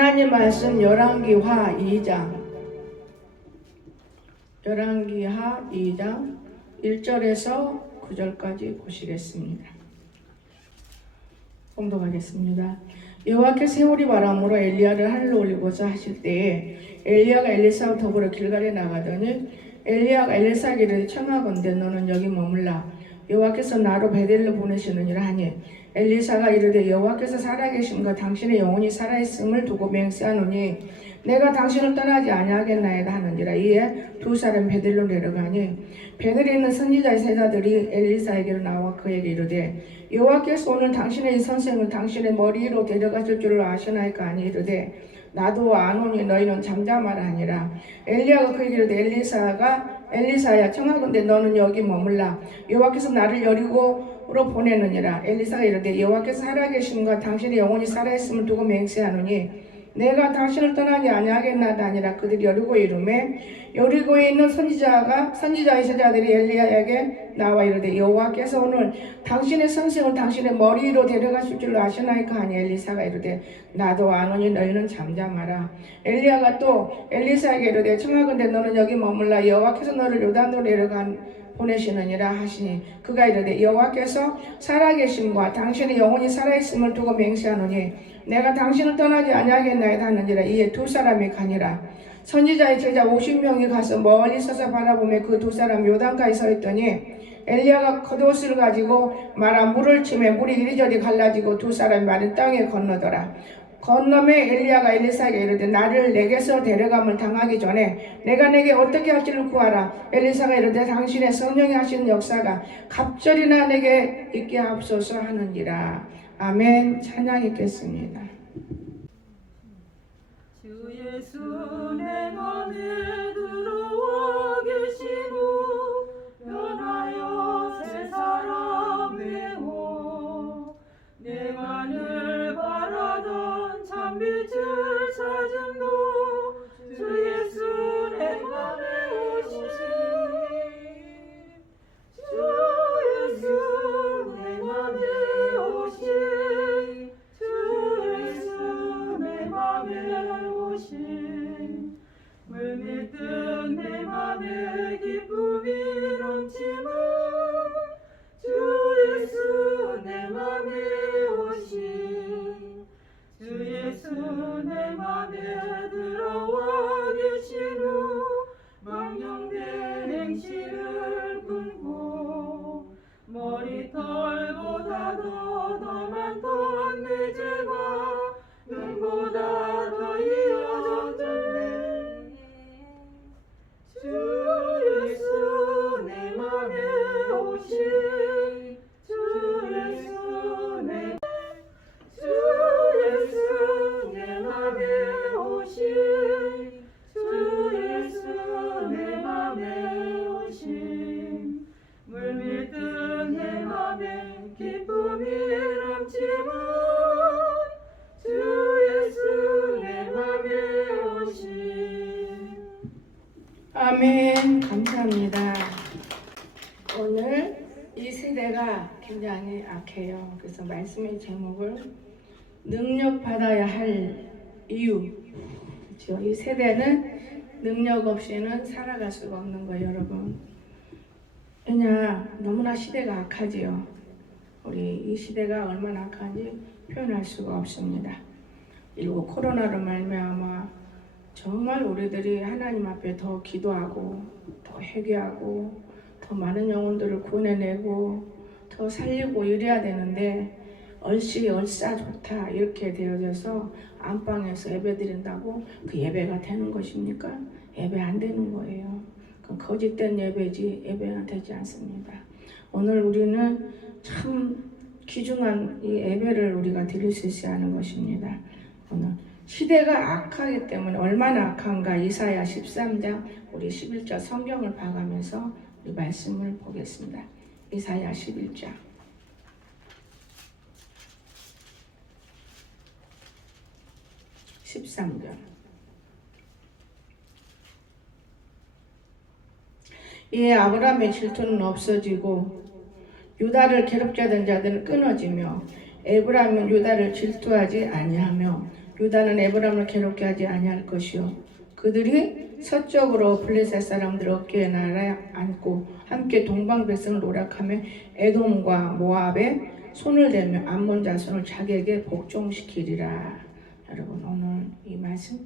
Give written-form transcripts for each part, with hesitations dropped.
하나님 말씀 열왕기하 2장 1절에서 9절까지 보시겠습니다. 봉독하겠습니다. 여호와께서 세월이 바람으로 엘리야를 하늘로 올리고자 하실 때에 엘리야가 엘리사와 더불어 길갈에 나가더니 엘리야가 엘리사에게 이르되 청하건대 너는 여기 머물라. 여호와께서 나로 베델로 보내시느니라 하니 엘리사가 이르되 여호와께서 살아계심과 당신의 영혼이 살아있음을 두고 맹세하노니 내가 당신을 떠나지 아니하겠나이다 하느니라. 이에 두 사람 베델로 내려가니 베델에 있는 선지자의 세자들이 엘리사에게로 나와 그에게 이르되 여호와께서 오늘 당신의 선생을 당신의 머리 위로 데려가실 줄을 아시나이까 하니 이르되 나도 아노니 너희는 잠잠하라 하니라. 엘리야가 그에게 이르되 엘리사야 청하건대 너는 여기 머물라. 여호와께서 나를 여리고로 보내느니라. 엘리사가 이르되 여호와께서 살아계심과 당신의 영혼이 살아있음을 두고 맹세하노니 내가 당신을 떠나지 아니하겠나이다 하니라. 그들이 여리고에 이르매 여리고에 있는 선지자의 세자들이 엘리야에게 나와 이르되 여호와께서 오늘 당신의 선생을 당신의 머리 위로 데려가실 줄 아시나이까 하니 엘리사가 이르되 나도 아노니 너희는 잠잠하라. 엘리야가 또 엘리사에게 이르되 청하건대 너는 여기 머물라. 여호와께서 너를 요단으로 보내시느니라 하시니 그가 이르되 여호와께서 살아계심과 당신의 영혼이 살아있음을 두고 맹세하노니 내가 당신을 떠나지 아니하겠나이다 하느니라. 이에 두 사람이 가니라. 선지자의 제자 50명이 가서 멀리 서서 바라보며 그 두 사람 요단가에 서 있더니 엘리야가 겉옷을 가지고 말아 물을 치매 물이 이리저리 갈라지고 두 사람이 마른 땅에 건너더라. 건너매 엘리야가 엘리사에게 이르되 나를 내게서 데려감을 당하기 전에 내가 내게 어떻게 할지를 구하라. 엘리사가 이르되 당신의 성령이 하시는 역사가 갑절이나 내게 있게 하옵소서 하느니라. 아멘. 찬양 있겠습니다. 주 예수 내 맘에 들어와 계시고 변하여 새 사람 되어 내가 늘 바라던 참빛을 찾음도 주 예수 내 맘에 오시니 주 예수 내 맘에 오시니 주 예수 내 맘에 오신 물밀듯 내 맘에 기쁨이 넘치는 주 예수 내 맘에 오신 주 예수 내 맘에 들어와 계신 후 망령된 행실을 끊고 머리털보다도 더 많던 내 죄가 눈보다 더 이어졌네. 주 예수 내 맘에 오신 주 예수 내 맘에 오신 주 예수 내 맘에 오신 물밀듯 내 맘에 기쁨이 넘치는 주 예수 내 맘에 오신. 아멘. 감사합니다. 오늘 이 세대가 굉장히 악해요. 그래서 말씀의 제목을 능력받아야 할 이유. 그렇죠? 이 세대는 능력 없이는 살아갈 수가 없는 거예요, 여러분. 왜냐, 너무나 시대가 악하지요. 우리 이 시대가 얼마나 악한지 표현할 수가 없습니다. 그리고 코로나로 말미암아 정말 우리들이 하나님 앞에 더 기도하고 더 회개하고 더 많은 영혼들을 구해내고 더 살리고 이래야 되는데 얼싸 좋다 이렇게 되어져서 안방에서 예배 드린다고 그 예배가 되는 것입니까? 예배 안 되는 거예요. 그 거짓된 예배지 예배가 되지 않습니다. 오늘 우리는 참 귀중한 이 예배를 우리가 드릴 수 있어야 하는 것입니다. 오늘 시대가 악하기 때문에 얼마나 악한가 이사야 13장 우리 11절 성경을 봐가면서 우리 말씀을 보겠습니다. 이사야 11장 13절 이에 아브라함의 질투는 없어지고 유다를 괴롭게 하던 자들은 끊어지며 에브라임은 유다를 질투하지 아니하며 유다는 에브라임을 괴롭게 하지 아니할 것이요 그들이 서쪽으로 블레셋 사람들 어깨에 날아 앉고 함께 동방 백성을 노력하며 에돔과 모압에 손을 대며 암몬 자손을 자기에게 복종시키리라. 여러분 오늘 이 말씀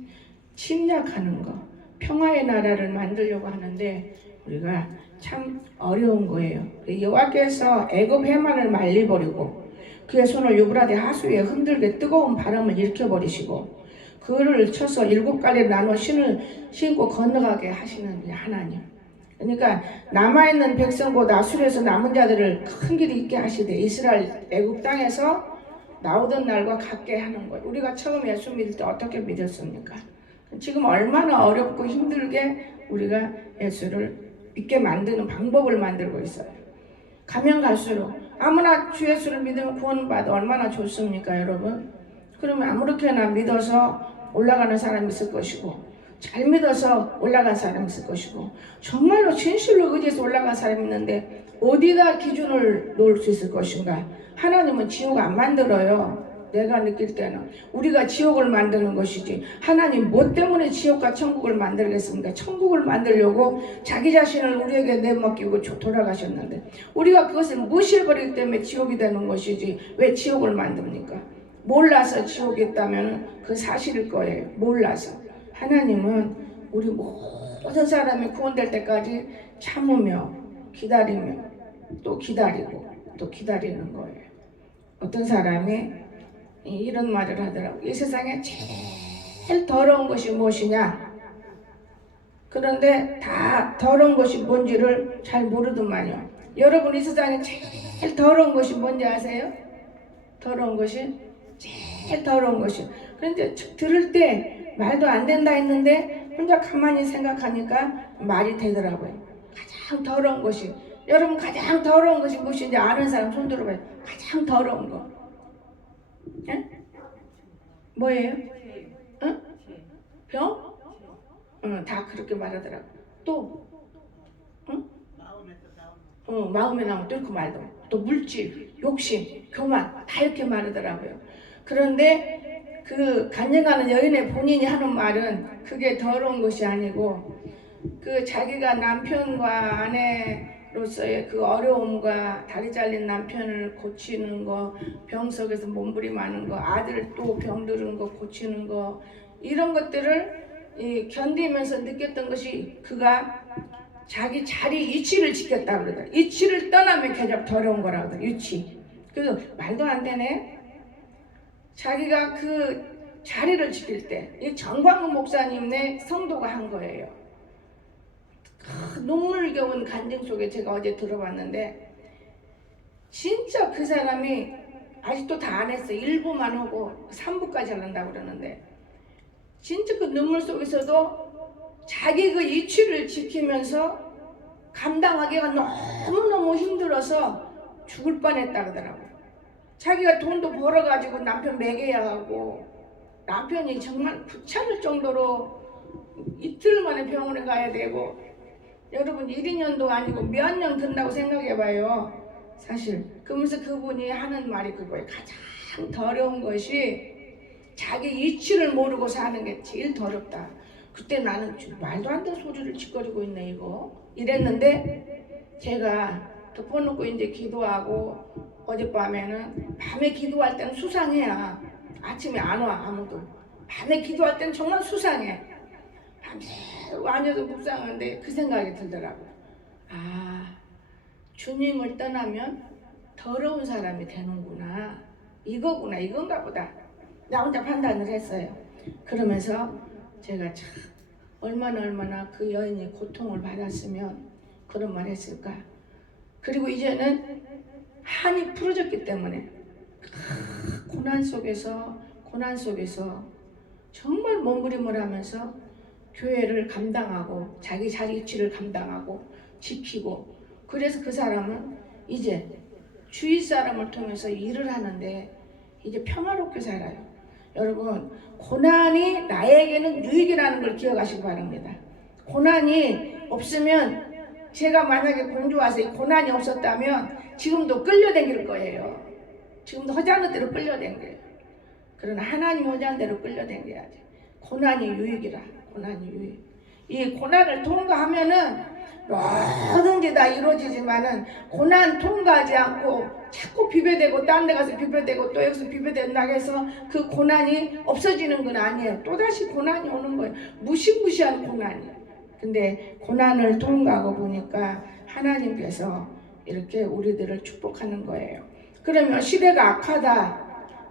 침략하는 거 평화의 나라를 만들려고 하는데 우리가 참 어려운 거예요. 여호와께서 애굽 해만을 말리버리고 그의 손을 유브라데 하수에 흔들게 뜨거운 바람을 일으켜버리시고 그를 쳐서 7갈래 나눠 신을 신고 건너가게 하시는 하나님. 그러니까 남아있는 백성보다 아수르에서 남은 자들을 큰 길이 있게 하시되 이스라엘 애굽 땅에서 나오던 날과 같게 하는 거예요. 우리가 처음 예수 믿을 때 어떻게 믿었습니까? 지금 얼마나 어렵고 힘들게 우리가 예수를 믿게 만드는 방법을 만들고 있어요. 가면 갈수록 아무나 주 예수를 믿으면 구원받아 얼마나 좋습니까 여러분? 그러면 아무렇게나 믿어서 올라가는 사람이 있을 것이고 잘 믿어서 올라간 사람이 있을 것이고 정말로 진실로 의지해서 올라간 사람이 있는데 어디다 기준을 놓을 수 있을 것인가? 하나님은 지옥 안 만들어요. 내가 느낄 때는 우리가 지옥을 만드는 것이지 하나님 뭐 때문에 지옥과 천국을 만들겠습니까? 천국을 만들려고 자기 자신을 우리에게 내맡기고 돌아가셨는데 우리가 그것을 무시해버리기 때문에 지옥이 되는 것이지 왜 지옥을 만듭니까? 몰라서 지옥이 있다면 그 사실일 거예요. 몰라서. 하나님은 우리 모든 사람이 구원될 때까지 참으며 기다리며 또 기다리고 또 기다리는 거예요. 어떤 사람이 이런 말을 하더라고요. 이 세상에 제일 더러운 것이 무엇이냐? 그런데 다 더러운 것이 뭔지를 잘 모르더만요. 여러분 이 세상에 제일 더러운 것이 뭔지 아세요? 더러운 것이? 제일 더러운 것이. 그런데 들을 때 말도 안 된다 했는데 혼자 가만히 생각하니까 말이 되더라고요. 가장 더러운 것이. 여러분 가장 더러운 것이 무엇인지 아는 사람 손 들어봐요. 가장 더러운 거. 예? 뭐예요? 응? 병? 응, 다 그렇게 말하더라고. 또? 응? 마음에 나오면 또 이렇게 말도. 또 물질, 욕심, 교만 다 이렇게 말하더라고요. 그런데 그 간증하는 여인의 본인이 하는 말은 그게 더러운 것이 아니고 그 자기가 남편과 아내로서의 그 어려움과 다리 잘린 남편을 고치는 거, 병석에서 몸부림하는 거, 아들 또 병들은 거 고치는 거 이런 것들을 견디면서 느꼈던 것이 그가 자기 자리 위치를 지켰다 그러더라. 위치를 떠나면 계속 더러운 거라 그러더라. 위치. 그래서 말도 안 되네. 자기가 그 자리를 지킬 때 이 정광훈 목사님네 성도가 한 거예요. 눈물겨운 간증 속에 제가 어제 들어봤는데 진짜 그 사람이 아직도 다 안 했어. 1부만 하고 3부까지 한다고 그러는데 진짜 그 눈물 속에서도 자기 그 이치를 지키면서 감당하기가 너무너무 힘들어서 죽을 뻔했다 그러더라고요. 자기가 돈도 벌어가지고 남편 먹여야 하고 남편이 정말 귀찮을 정도로 이틀 만에 병원에 가야 되고 여러분 1, 2년도 아니고 몇 년 든다고 생각해봐요. 사실 그러면서 그분이 하는 말이 그거예요. 가장 더러운 것이 자기 이치를 모르고 사는 게 제일 더럽다. 그때 나는 말도 안 되는 소리를 짓거리고 있네 이거 이랬는데 제가 덮어놓고 이제 기도하고 어젯밤에는 밤에 기도할 때는 수상해야 아침에 안 와 아무도. 밤에 기도할 때는 정말 수상해. 밤새 앉아서 묵상하는데 그 생각이 들더라고요. 아, 주님을 떠나면 더러운 사람이 되는구나. 이거구나. 이건가 보다. 나 혼자 판단을 했어요. 그러면서 제가 참 얼마나 그 여인이 고통을 받았으면 그런 말 했을까. 그리고 이제는 한이 풀어졌기 때문에 고난 속에서 정말 몸부림을 하면서 교회를 감당하고 자기 자리 위치를 감당하고 지키고 그래서 그 사람은 이제 주위 사람을 통해서 일을 하는데 이제 평화롭게 살아요. 여러분 고난이 나에게는 유익이라는 걸 기억하시기 바랍니다. 고난이 없으면 제가 만약에 공주 와서 이 고난이 없었다면 지금도 끌려다닐 거예요. 지금도 허장한 대로 끌려다녀요. 그러나 하나님 호자한 대로 끌려다녀야지. 고난이 유익이라. 고난이 유익. 이 고난을 통과하면은 뭐든지 다 이루어지지만은 고난 통과하지 않고 자꾸 비벼대고 딴 데 가서 비벼대고 또 여기서 비벼댄다고 해서 그 고난이 없어지는 건 아니에요. 또다시 고난이 오는 거예요. 무시무시한 고난이. 근데 고난을 통과하고 보니까 하나님께서 이렇게 우리들을 축복하는 거예요. 그러면 시대가 악하다.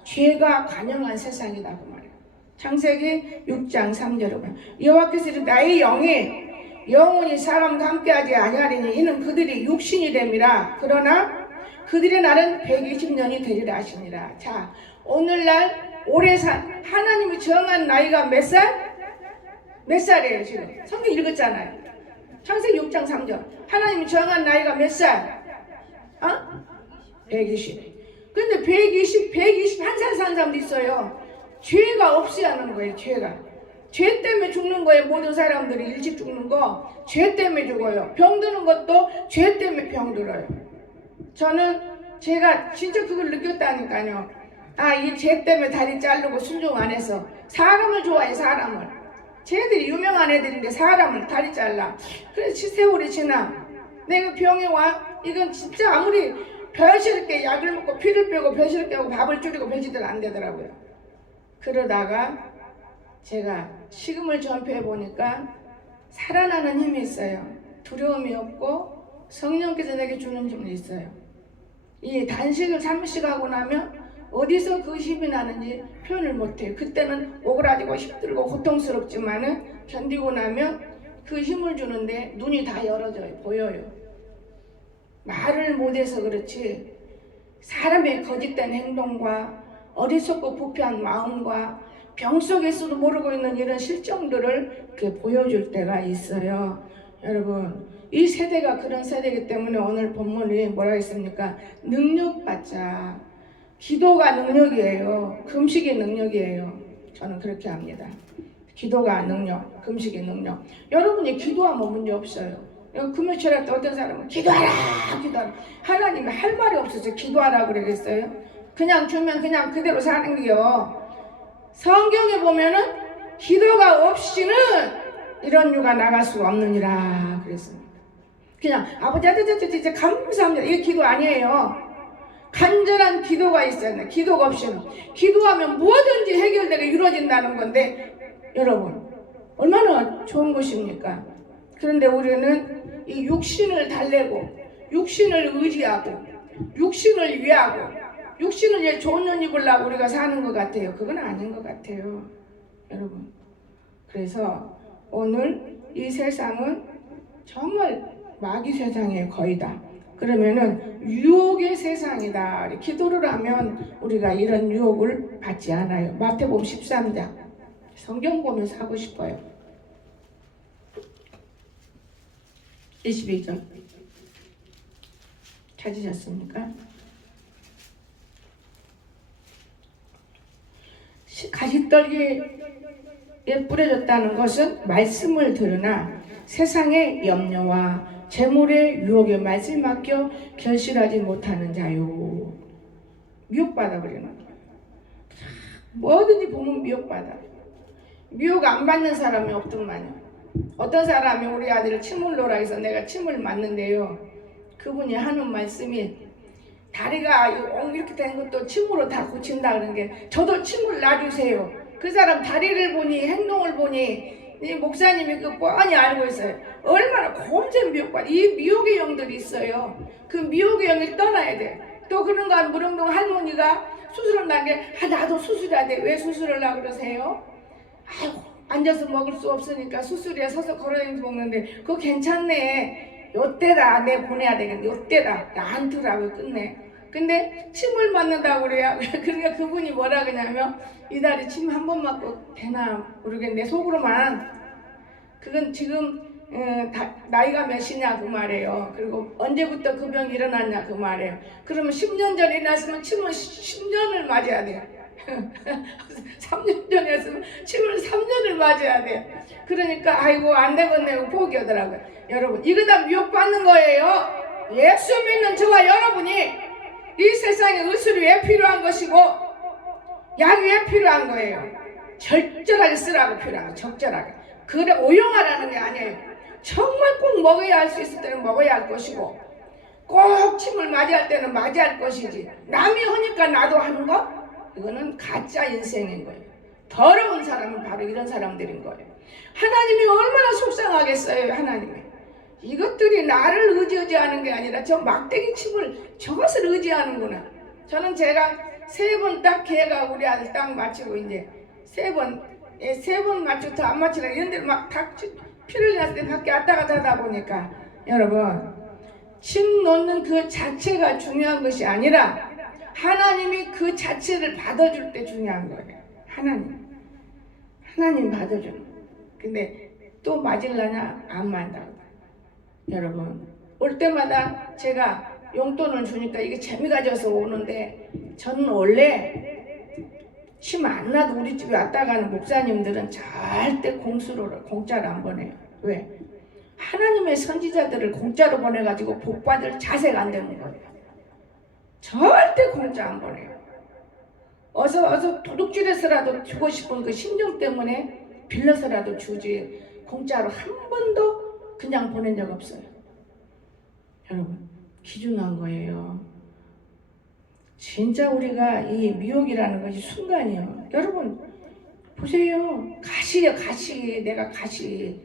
죄가 관영한 세상이다 그 말이에요. 창세기 6장 3절에 보면 여호와께서 이르되 나의 영이 영원히 사람과 함께하지 아니하리니 이는 그들이 육신이 됨이라. 그러나 그들의 날은 120년이 되리라 하시니라. 자, 오늘날 오래 하나님이 정한 나이가 몇 살? 몇 살이에요 지금? 성경 읽었잖아요. 창세기 6장 3절. 하나님이 정한 나이가 몇 살? 120. 근데 121살 사는 사람도 있어요. 죄가 없이 하는 거예요. 죄 때문에 죽는 거예요. 모든 사람들이 일찍 죽는 거 죄 때문에 죽어요. 병드는 것도 죄 때문에 병들어요. 저는 제가 진짜 그걸 느꼈다니까요. 이 죄 때문에 다리 자르고 순종 안 해서 사람을 좋아해. 사람을. 쟤들이 유명한 애들인데 사람을 다리 잘라. 그래서 세월이 지나 내가 병이 와. 이건 진짜 아무리 벼시럽게 약을 먹고 피를 빼고 벼시럽게 하고 밥을 줄이고 벼지들 안 되더라고요. 그러다가 제가 식음을 전폐해 보니까 살아나는 힘이 있어요. 두려움이 없고 성령께서 내게 주는 힘이 있어요. 이 단식을 3식 하고 나면 어디서 그 힘이 나는지 표현을 못해요. 그때는 오그라지고 힘들고 고통스럽지만은 견디고 나면 그 힘을 주는데 눈이 다 열어져요. 보여요. 말을 못해서 그렇지 사람의 거짓된 행동과 어리석고 부패한 마음과 병 속에서도 모르고 있는 이런 실정들을 이렇게 보여줄 때가 있어요. 여러분, 이 세대가 그런 세대이기 때문에 오늘 본문이 뭐라 했습니까? 능력받자. 기도가 능력이에요. 금식이 능력이에요. 저는 그렇게 합니다. 기도가 능력, 금식이 능력. 여러분이 기도하면 문제 없어요. 금요일에 어떤 사람은 기도하라. 하나님이 할 말이 없어서 기도하라 그러겠어요? 그냥 주면 그냥 그대로 사는 게요. 성경에 보면은 기도가 없이는 이런 유가 나갈 수가 없느니라 그랬습니다. 그냥 아버지 진짜 감사합니다. 이게 기도 아니에요. 간절한 기도가 있어야 돼. 기도가 없이는. 기도하면 뭐든지 해결되게 이루어진다는 건데 여러분 얼마나 좋은 것입니까? 그런데 우리는 이 육신을 달래고 육신을 의지하고 육신을 위하고 육신을 위해 좋은 옷 입으려고 우리가 사는 것 같아요. 그건 아닌 것 같아요. 여러분. 그래서 오늘 이 세상은 정말 마귀 세상의 거의다. 그러면은 유혹의 세상이다. 기도를 하면 우리가 이런 유혹을 받지 않아요. 마태복음 13장. 성경 보면서 하고 싶어요. 22절. 찾으셨습니까? 가시떨기에 뿌려졌다는 것은 말씀을 들으나 세상의 염려와 재물의 유혹에 말씀 맡겨 결실하지 못하는 자요. 미혹받아 버리는 거예요. 뭐든지 보면 미혹받아. 미혹 안 받는 사람이 없더만요. 어떤 사람이 우리 아들을 침을 놓으라 해서 내가 침을 맞는데요. 그분이 하는 말씀이 다리가 이렇게 된 것도 침으로 다 고친다 그러는 게 저도 침을 놔주세요. 그 사람 다리를 보니 행동을 보니 이 목사님이 그 뻔히 알고 있어요. 얼마나 검증 미혹받아. 이 미혹의 영들이 있어요. 그 미혹의 영이 떠나야 돼. 또 그런가 무릉동 할머니가 수술한다는 게 나도 수술해야 돼. 왜 수술을 하려고 그러세요? 아이고 앉아서 먹을 수 없으니까 수술이야. 서서 걸어다니면서 먹는데 그거 괜찮네. 요때다 내 보내야 되겠네. 요때다 나한테라고 끝내. 근데 침을 맞는다고 그래요. 그러니까 그분이 뭐라 그러냐면 이 다리 침 한 번 맞고 되나 모르겠네. 속으로만 그건 지금 나이가 몇이냐 그 말이에요. 그리고 언제부터 그 병이 일어났냐 그 말이에요. 그러면 10년 전에 일어났으면 침을 10년을 맞아야 돼요. 3년 전에 했으면 침을 3년을 맞아야 돼. 그러니까 아이고 안 되겠네 포기하더라고요. 여러분 이거 다 미혹받는 거예요. 예수 믿는 저와 여러분이 이 세상에 의술이 왜 필요한 것이고 약이 왜 필요한 거예요? 절절하게 쓰라고 필요하고 적절하게. 그래 오용하라는 게 아니에요. 정말 꼭 먹어야 할 수 있을 때는 먹어야 할 것이고 꼭 침을 맞이할 때는 맞이할 것이지 남이 하니까 나도 하는 거? 이거는 가짜 인생인 거예요. 더러운 사람은 바로 이런 사람들인 거예요. 하나님이 얼마나 속상하겠어요. 하나님이 이것들이 나를 의지하는 게 아니라 저 막대기 침을 저것을 의지하는구나. 저는 제가 3번 딱 기회가 우리 아들 딱 마치고 이제 3번 맞추고 더 안 맞추라 이런 데를 막 다 피를 났을 때 밖에 왔다 갔다 하다 보니까 여러분 침 놓는 그 자체가 중요한 것이 아니라 하나님이 그 자체를 받아줄 때 중요한 거예요. 하나님 받아주는. 근데 또 맞으려냐? 안 맞는다고. 여러분 올 때마다 제가 용돈을 주니까 이게 재미가 져서 오는데 저는 원래 침 안 나도 우리 집에 왔다 가는 목사님들은 절대 공짜로 안 보내요. 왜? 하나님의 선지자들을 공짜로 보내가지고 복받을 자세가 안 되는 거예요. 절대 공짜 안 보내요. 어서 도둑질해서라도 주고 싶은 그 심정 때문에 빌려서라도 주지 공짜로 한 번도 그냥 보낸 적 없어요. 여러분 귀중한 거예요. 진짜 우리가 이 미혹이라는 것이 순간이에요. 여러분 보세요. 가시 내가 가시.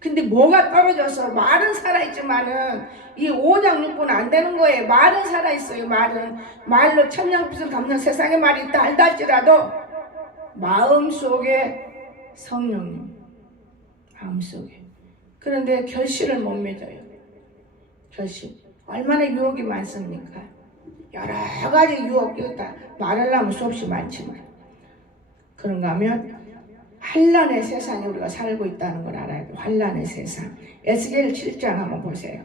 근데 뭐가 떨어져서 말은 살아있지만은 이 오장육부는 안 되는 거예요. 말은 살아있어요. 말로 천냥빚을 갚는 세상에 말이 있다 알다 할지라도 마음속에 성령님 마음속에. 그런데 결실을 못 맺어요. 결실 얼마나 유혹이 많습니까? 여러 가지 유혹이 다 말하려면 수없이 많지만 그런가 하면 환란의 세상에 우리가 살고 있다는 걸 알아야 돼요. 환란의 세상. 에스겔 7장 한번 보세요.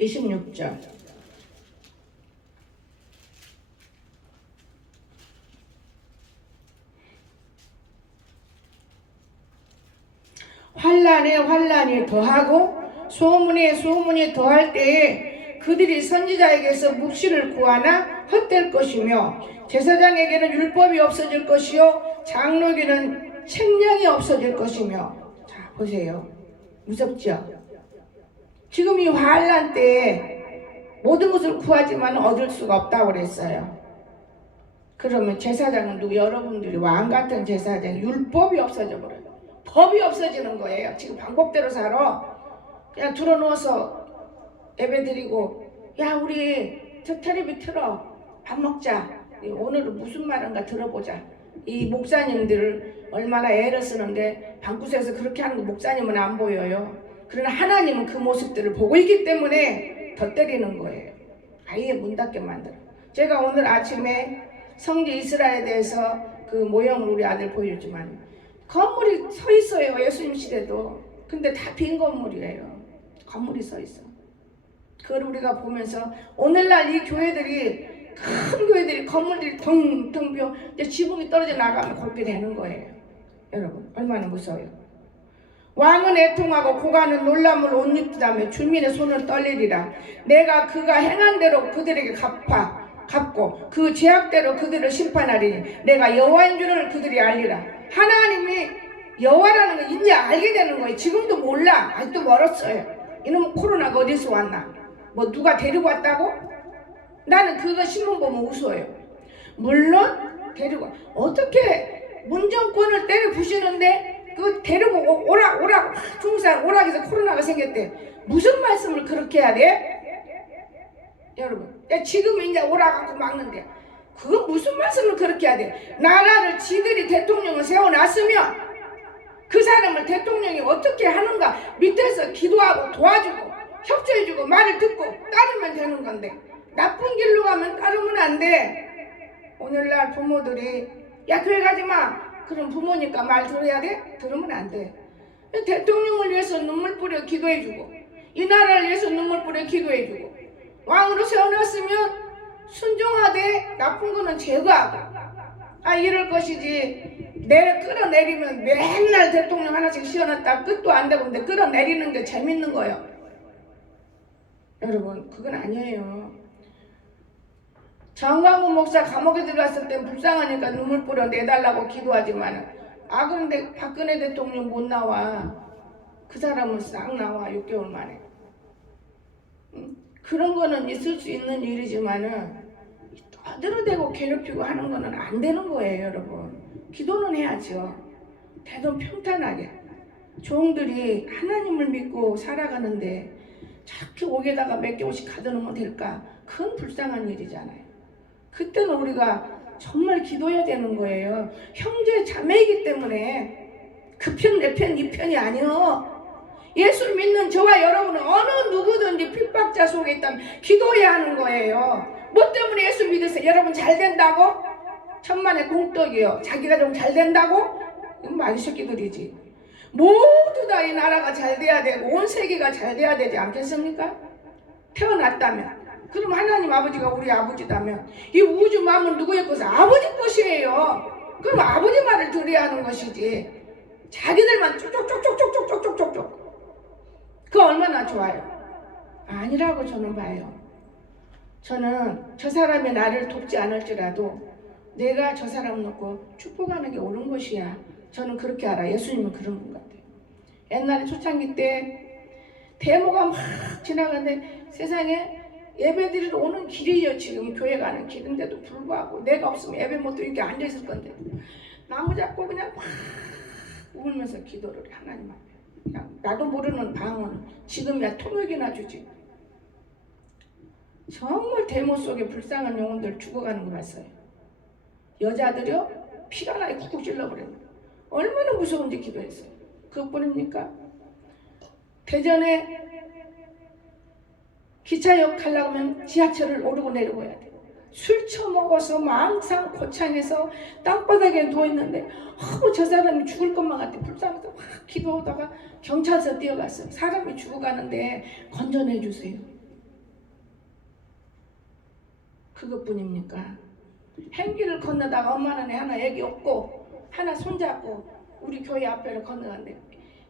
26절. 환란에 환란이 더하고 소문에 소문이 더할 때에 그들이 선지자에게서 묵시를 구하나 헛될 것이며 제사장에게는 율법이 없어질 것이요 장로에게는 책량이 없어질 것이며. 자 보세요. 무섭죠? 지금 이 환란 때에 모든 것을 구하지만 얻을 수가 없다고 그랬어요. 그러면 제사장은 누구? 여러분들이 왕같은 제사장 율법이 없어져 버려요. 법이 없어지는 거예요. 지금 방법대로 살아. 그냥 들어누워서 예배드리고 야 우리 저 텔레비 틀어 밥 먹자. 오늘은 무슨 말인가 들어보자. 이 목사님들을 얼마나 애를 쓰는데 방구석에서 그렇게 하는 거 목사님은 안 보여요. 그러나 하나님은 그 모습들을 보고 있기 때문에 더 때리는 거예요. 아예 문 닫게 만들어. 제가 오늘 아침에 성지 이스라엘에 대해서 그 모형을 우리 아들 보여주지만 건물이 서 있어요. 예수님 시대도. 근데 다 빈 건물이에요. 건물이 서 있어. 그걸 우리가 보면서 오늘날 이 교회들이 큰 교회들이 건물들이 텅텅 비어 이제 지붕이 떨어져 나가면 그렇게 되는 거예요. 여러분 얼마나 무서워요. 왕은 애통하고 고관은 놀람을 옷 입다며 주민의 손을 떨리리라. 내가 그가 행한 대로 그들에게 갚고 그 죄악대로 그들을 심판하리니 내가 여호와인 줄을 그들이 알리라. 하나님이 여호와라는 걸 이제 알게 되는 거예요. 지금도 몰라. 아직도 멀었어요. 이놈 코로나가 어디서 왔나? 뭐 누가 데리고 왔다고? 나는 그거 신문 보면 웃어요. 물론 데리고 어떻게 문정권을 때려 부시는데 그 데리고 오라고 중국 사람 오락에서 코로나가 생겼대. 무슨 말씀을 그렇게 해야 돼? 여러분 지금 이제 오라갖고 막는데 그건 무슨 말씀을 그렇게 해야 돼? 나라를 지들이 대통령을 세워놨으면 그 사람을 대통령이 어떻게 하는가 밑에서 기도하고 도와주고 협조해주고 말을 듣고 따르면 되는 건데 나쁜 길로 가면 따르면 안 돼. 오늘날 부모들이 야 교회 가지마. 그럼 부모니까 말 들어야 돼? 들으면 안 돼. 대통령을 위해서 눈물 뿌려 기도해주고 이 나라를 위해서 눈물 뿌려 기도해주고 왕으로 세워놨으면 순종하되 나쁜 거는 제거하고 이럴 것이지. 끌어내리면 맨날 대통령 하나씩 씌워놨다 끝도 안 되고 근데 끌어내리는 게 재밌는 거예요. 여러분, 그건 아니에요. 정광훈 목사 감옥에 들어갔을 때 불쌍하니까 눈물 뿌려 내달라고 기도하지만, 그런데 박근혜 대통령 못 나와. 그 사람은 싹 나와, 6개월 만에. 그런 거는 있을 수 있는 일이지만은 떠들어대고 괴롭히고 하는 거는 안 되는 거예요, 여러분. 기도는 해야죠. 대도 평탄하게. 종들이 하나님을 믿고 살아가는데 자꾸 옥에다가 몇 개월씩 가둬놓으면 될까? 그건 불쌍한 일이잖아요. 그때는 우리가 정말 기도해야 되는 거예요. 형제 자매이기 때문에 그 편, 내 편, 이 편이 아니요. 예수를 믿는 저와 여러분은 어느 누구든지 핍박자 속에 있다면 기도해야 하는 거예요. 뭐 때문에 예수 믿으세요? 여러분 잘 된다고? 천만의 공덕이요. 자기가 좀 잘 된다고? 이건 많이 새끼들이지. 모두 다 이 나라가 잘 돼야 되고 온 세계가 잘 돼야 되지 않겠습니까? 태어났다면. 그럼 하나님 아버지가 우리 아버지다면 이 우주 마음은 누구의 것이? 아버지 것이에요. 그럼 아버지 말을 들어야 하는 것이지. 자기들만 쪽쪽쪽쪽쪽쪽쪽쪽쪽. 그거 얼마나 좋아요? 아니라고 저는 봐요. 저는 저 사람이 나를 돕지 않을지라도 내가 저 사람 놓고 축복하는 게 옳은 것이야. 저는 그렇게 알아요. 예수님은 그런 분 같아요. 옛날에 초창기 때 데모가 막 지나가는데 세상에 예배드리러 오는 길이에요. 지금 교회 가는 길인데도 불구하고 내가 없으면 예배 못 드리게 앉아있을 건데 나무 잡고 그냥 막 울면서 기도를 해. 하나님 앞에. 그냥 나도 모르는 방언 지금이야 토목이나 주지. 정말 데모 속에 불쌍한 영혼들 죽어가는 거 봤어요. 여자들이요 피가 나게 쿡쿡 찔러버려요. 얼마나 무서운지 기도했어요. 그것뿐입니까? 대전에 기차역 가려고 하면 지하철을 오르고 내리고 해야 돼요. 술 처먹어서 망상 고창에서 땅바닥에 누워있는데 저 사람이 죽을 것만 같아. 불쌍해서 막 기도하다가 경찰서 뛰어갔어요. 사람이 죽어가는데 건져내 주세요. 그것뿐입니까? 행길을 건너다가 엄마는 하나 애기 없고 하나 손잡고 우리 교회 앞에를 건너갔는데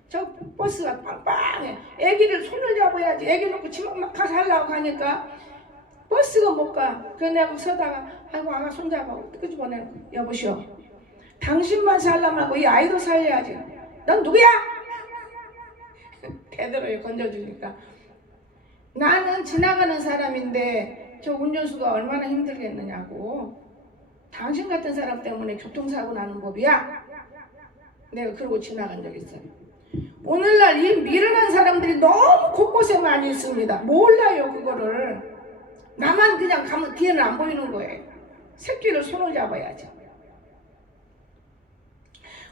저 버스가 빵빵해. 애기를 손을 잡아야지. 애기 놓고 지금 막 가서 하려고 하니까 버스가 못 가. 그래서 내가 서다가 아이고 아가 손잡아 끝까지 보내는 거야. 여보시오, 당신만 살라 말고 이 아이도 살려야지. 넌 누구야? 되도록이 건져주니까 나는 지나가는 사람인데 저 운전수가 얼마나 힘들겠느냐고. 당신 같은 사람 때문에 교통사고 나는 법이야. 내가 그러고 지나간 적 있어요. 오늘날 이 미련한 사람들이 너무 곳곳에 많이 있습니다. 몰라요 그거를. 나만 그냥 가면 뒤에는 안 보이는 거예요. 새끼를 손을 잡아야지.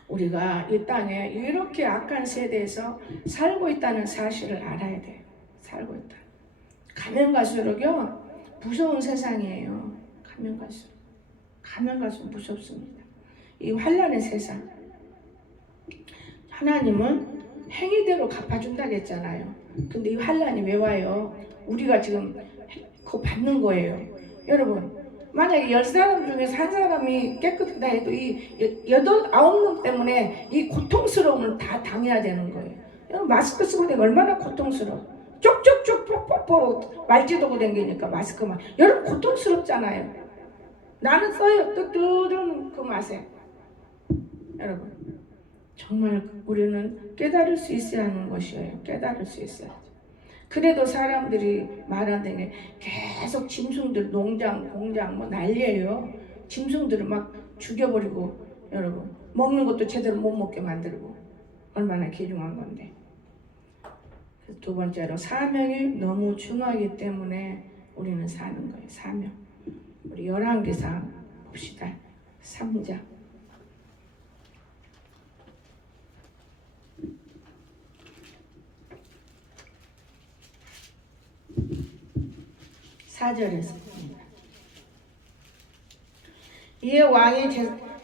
우리가 이 땅에 이렇게 악한 세대에서 살고 있다는 사실을 알아야 돼요. 살고 있다. 가면 갈수록요 무서운 세상이에요. 가면 갈수록 무섭습니다. 이 환난의 세상. 하나님은 행위대로 갚아준다고 했잖아요. 근데 이 환난이 왜 와요? 우리가 지금 그거 받는 거예요. 여러분, 만약에 10사람 중에서 한 사람이 깨끗하다 해도 이 8, 9명 때문에 이 고통스러움을 다 당해야 되는 거예요. 여러분, 마스크 쓰고 다니면 얼마나 고통스러워. 쪽쪽쪽 뽁뽁뽁 말지도고 다니니까 마스크만. 여러분, 고통스럽잖아요. 나는 써요. 뜨뜻한 그 맛에. 여러분, 정말 우리는 깨달을 수 있어야 하는 것이에요. 깨달을 수 있어야죠. 그래도 사람들이 말하는 게 계속 짐승들 농장 공장 뭐 난리예요. 짐승들을 막 죽여버리고 여러분 먹는 것도 제대로 못 먹게 만들고 얼마나 귀중한 건데. 두 번째로 사명이 너무 중요하기 때문에 우리는 사는 거예요. 사명. 우리 열왕기상 봅시다. 3장. 4절에서 이에 왕이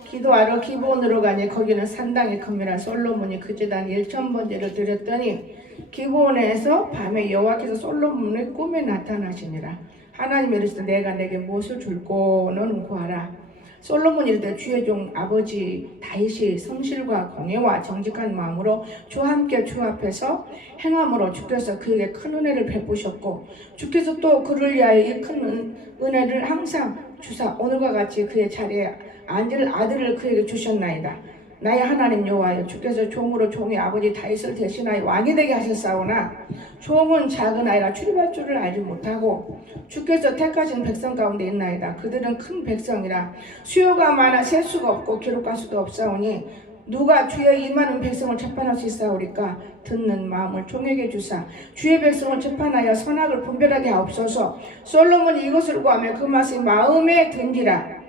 기도하러 기브온으로 가니 거기는 산당이 큽니다. 솔로몬이 그 제단 1,000번제를 드렸더니 기브온에서 밤에 여호와께서 솔로몬의 꿈에 나타나시니라. 하나님이 이르시되 내가 내게 무엇을 줄꼬 너는 구하라. 솔로몬이 이르되 주의 종 아버지 다윗이 성실과 공의와 정직한 마음으로 주와 함께 주 앞에서 행함으로 주께서 그에게 큰 은혜를 베푸셨고 주께서 또 그를 위하여 이 큰 은혜를 항상 주사 오늘과 같이 그의 자리에 앉을 아들을 그에게 주셨나이다. 나의 하나님 여호와여 주께서 종으로 종의 아버지 다윗을 대신하여 왕이 되게 하셨사오나 종은 작은 아이라 출입할 줄을 알지 못하고 주께서 택하신 백성 가운데 있나이다. 그들은 큰 백성이라 수요가 많아 셀 수가 없고 기록할 수도 없사오니 누가 주의 이 많은 백성을 재판할 수 있사오리까. 듣는 마음을 종에게 주사 주의 백성을 재판하여 선악을 분별하게 하옵소서. 솔로몬이 이것을 구하며 그 맛이 마음에 든지라.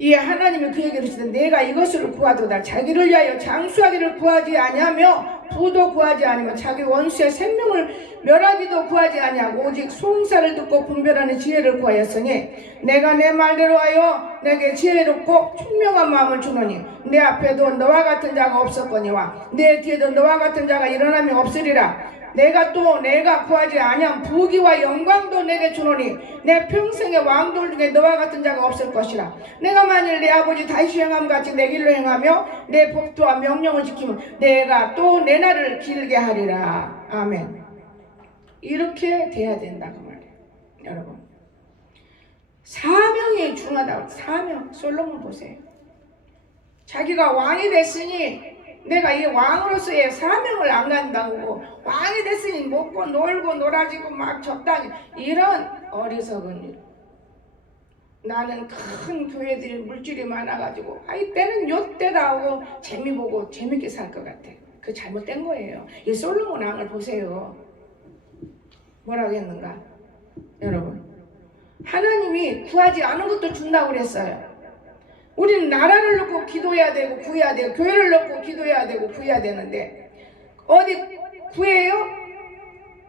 이 하나님이 그에게 이르시되 내가 이것을 구하도다. 자기를 위하여 장수하기를 구하지 아니하며 부도 구하지 아니하며 자기 원수의 생명을 멸하기도 구하지 아니하고 오직 송사를 듣고 분별하는 지혜를 구하였으니 내가 내 말대로 하여 내게 지혜롭고 총명한 마음을 주노니 내 앞에도 너와 같은 자가 없었거니와 내 뒤에도 너와 같은 자가 일어남이 없으리라. 내가 구하지 아니한 부귀와 영광도 내게 주노니 내 평생의 왕들 중에 너와 같은 자가 없을 것이라. 내가 만일 내 아버지 다윗이 행함같이 내 길로 행하며 내 법도와 명령을 지키면 내가 또 내 날을 길게 하리라. 아멘. 이렇게 돼야 된다 그 말이에요. 여러분 사명이 중요하다고. 사명. 솔로몬 보세요. 자기가 왕이 됐으니 내가 이 왕으로서의 사명을 안 간다고 왕이 됐으니 먹고 놀고 놀아지고 막 적당히 이런 어리석은 일. 나는 큰 교회들이 물질이 많아가지고 때는 요때다 하고 재미 보고 재밌게 살 것 같아. 그 잘못된 거예요. 이 솔로몬 왕을 보세요. 뭐라고 했는가? 여러분 하나님이 구하지 않은 것도 준다고 그랬어요. 우리는 나라를 놓고 기도해야 되고 구해야 되고 교회를 놓고 기도해야 되고 구해야 되는데 어디 구해요?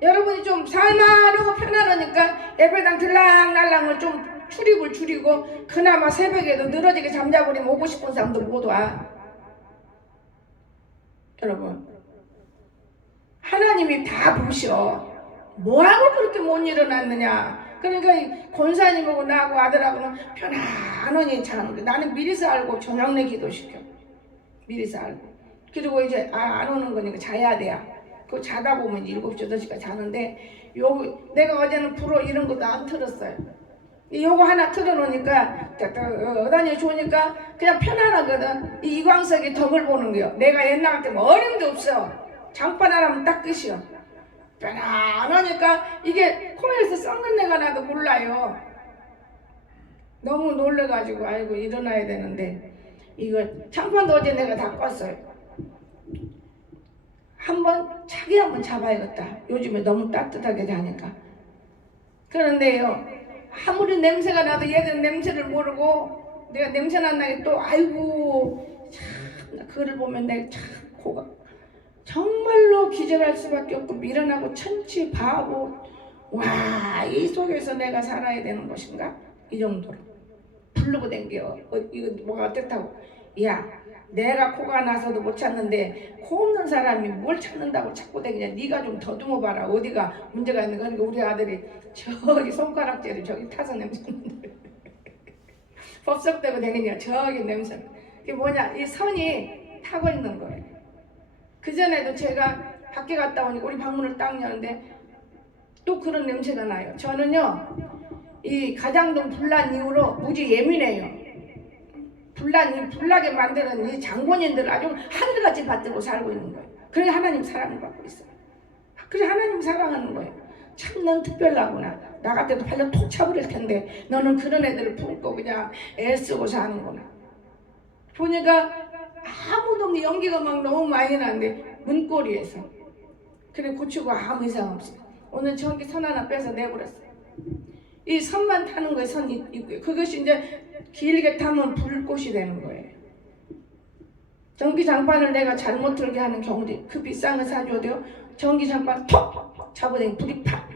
여러분이 좀 살만하고 편안하니까 예배당 들락날락을 좀 출입을 줄이고 그나마 새벽에도 늘어지게 잠자버리면 오고 싶은 사람도 못 와. 여러분 하나님이 다 보셔. 뭐하고 그렇게 못 일어났느냐. 그러니까 권사님하고 나하고 아들하고는 편안하니 자는데 나는 미리서 알고 저녁내 기도시켜. 미리서 알고. 그리고 이제 안 오는 거니까 자야 돼요. 그 자다 보면 7시, 8시까지 자는데 내가 어제는 불어 이런 것도 안 틀었어요. 요거 하나 틀어놓으니까 어단이 좋으니까 그냥 편안하거든. 이 이광석이 덕을 보는 거요. 내가 옛날 같으면 어림도 없어. 장판 하나면 딱 끝이요. 편안하니까 이게 코에서 썩는 내가 나도 몰라요. 너무 놀래가지고 아이고 일어나야 되는데 이거 장판도 어제 내가 다 껐어요. 자기 한번 잡아야겠다. 요즘에 너무 따뜻하게 자니까. 그런데요 아무리 냄새가 나도 얘들은 냄새를 모르고 내가 냄새 난다니 또 아이고 참 그를 보면 내가 참 코가 정말로 기절할 수밖에 없고 미련하고 천치 바보. 와, 이 속에서 내가 살아야 되는 것인가? 이 정도로 부르고 댕겨. 이거 뭐가 어떻다고. 야 내가 코가 나서도 못 찾는데 코 없는 사람이 뭘 찾는다고 찾고 댕기냐. 네가 좀 더듬어 봐라. 어디가 문제가 있는 거니까. 우리 아들이 저기 손가락질이 저기 타서 냄새 나는데 법석대고 댕기냐. 저기 냄새. 이게 뭐냐, 이 선이 타고 있는 거예요. 그전에도 제가 밖에 갔다 오니까 우리 방문을 딱 여는데 또 그런 냄새가 나요. 저는요 이 가장동 분란 이후로 무지 예민해요. 불나게 만드는 이 장본인들을 아주 하늘같이 받들고 살고 있는 거예요. 그래 하나님 사랑을 받고 있어요. 그래 하나님 사랑하는 거예요. 참 넌 특별하구나. 나 같아도 발로 톡 차버릴 텐데 너는 그런 애들을 품고 그냥 애쓰고 사는구나. 보니까 아무도 없는 연기가 막 너무 많이 나는데 문고리에서 그래 고치고 아무 이상 없어요. 오늘 전기 선 하나 빼서 내버렸어요. 이 선만 타는 거예요. 선 있고요. 그것이 이제 길게 타면 불꽃이 되는 거예요. 전기 장판을 내가 잘못 틀게 하는 경우도 그 비싼 거 사줘도요 전기 장판 톡 잡아당기면 불이 팍.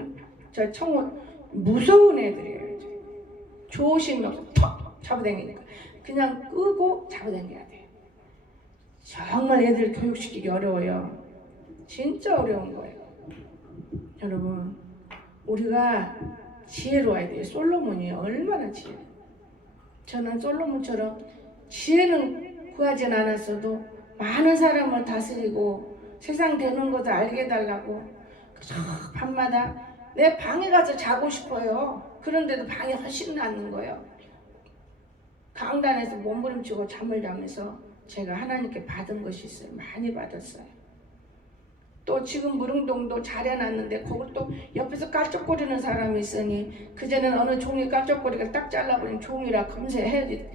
저 청혼 무서운 애들이에요. 조심히 없어 톡 잡아당기니까 그냥 끄고 잡아당겨야 돼요. 정말 애들 교육시키기 어려워요. 진짜 어려운 거예요. 여러분 우리가 지혜로워야 돼요. 솔로몬이 얼마나 지혜로워요. 저는 솔로몬처럼 지혜는 구하진 않았어도 많은 사람을 다스리고 세상 되는 것도 알게 해달라고 저 밤마다 내 방에 가서 자고 싶어요. 그런데도 방이 훨씬 낫는 거예요. 강단에서 몸부림치고 잠을 자면서 제가 하나님께 받은 것이 있어요. 많이 받았어요. 또 지금 무릉동도 잘 해놨는데 거기 또 옆에서 깔짝거리는 사람이 있으니 그전에는 어느 종이 깔짝거리가 딱 잘라버리면 종이라 금세 해야지